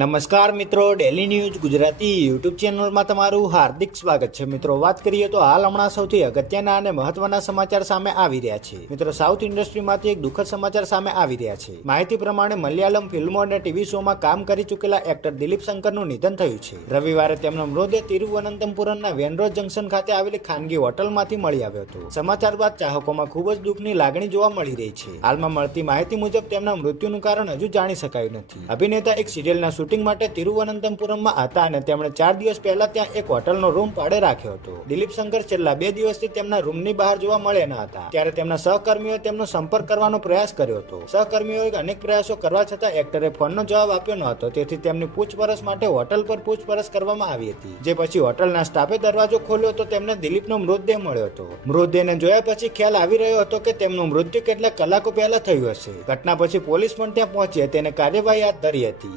નમસ્કાર મિત્રો, daily news Gujarati YouTube ચેનલમાં તમારું હાર્દિક સ્વાગત છે. મિત્રો, વાત કરીએ તો હાલ હમણાં સૌથી અગત્યના અને મહત્વના સમાચાર સામે આવી રહ્યા છે. મિત્રો, સાઉથ ઇન્ડસ્ટ્રીમાંથી એક દુઃખદ સમાચાર સામે આવી રહ્યા છે. માહિતી પ્રમાણે મલયાલમ ફિલ્મો અને ટીવી શોમાં કામ કરી ચૂકેલા એક્ટર દિલીપ શંકરનું નિધન થયું છે. રવિવારે તેમનો મૃતદેહ તિરુવનંતપુરમના વેનરોજ જંકશન ખાતે આવેલી ખાનગી હોટલમાંથી મળી આવ્યો હતો. સમાચાર બાદ ચાહકોમાં ખૂબ જ દુઃખની લાગણી જોવા મળી રહી છે. હાલમાં મળતી માહિતી મુજબ તેમના મૃત્યુનું કારણ હજુ જાણી શકાયું નથી. અભિનેતા એક સિરિયલના શૂટિંગ માટે તિરુવનંતપુરમમાં હતા અને તેમણે 4 દિવસ પહેલા ત્યાં એક હોટલનો રૂમ ભાડે રાખ્યો હતો. દિલીપ શંકર છેલ્લા 2 દિવસથી તેમના રૂમની બહાર જોવા મળ્યા ન હતા. ત્યારે તેમના સહકર્મીઓએ તેમનો સંપર્ક કરવાનો પ્રયાસ કર્યો હતો. સહકર્મીઓએ અનેક પ્રયાસો કરવા છતાં એક્ટરે ફોનનો જવાબ આપ્યો ન હતો. તેથી તેમની પૂછપરછ માટે હોટલ પર પૂછપરછ કરવામાં આવી હતી. જે પછી હોટલના સ્ટાફે દરવાજો ખોલ્યો તો તેમને દિલીપનો મૃતદેહ મળ્યો હતો. મૃતદેહને જોયા પછી ખ્યાલ આવી રહ્યો હતો કે તેમનું મૃત્યુ કેટલાક કલાકો પહેલા થયું હશે. ઘટના પછી પોલીસ પણ ત્યાં પહોંચી હતી અને કાર્યવાહી હાથ ધરી હતી.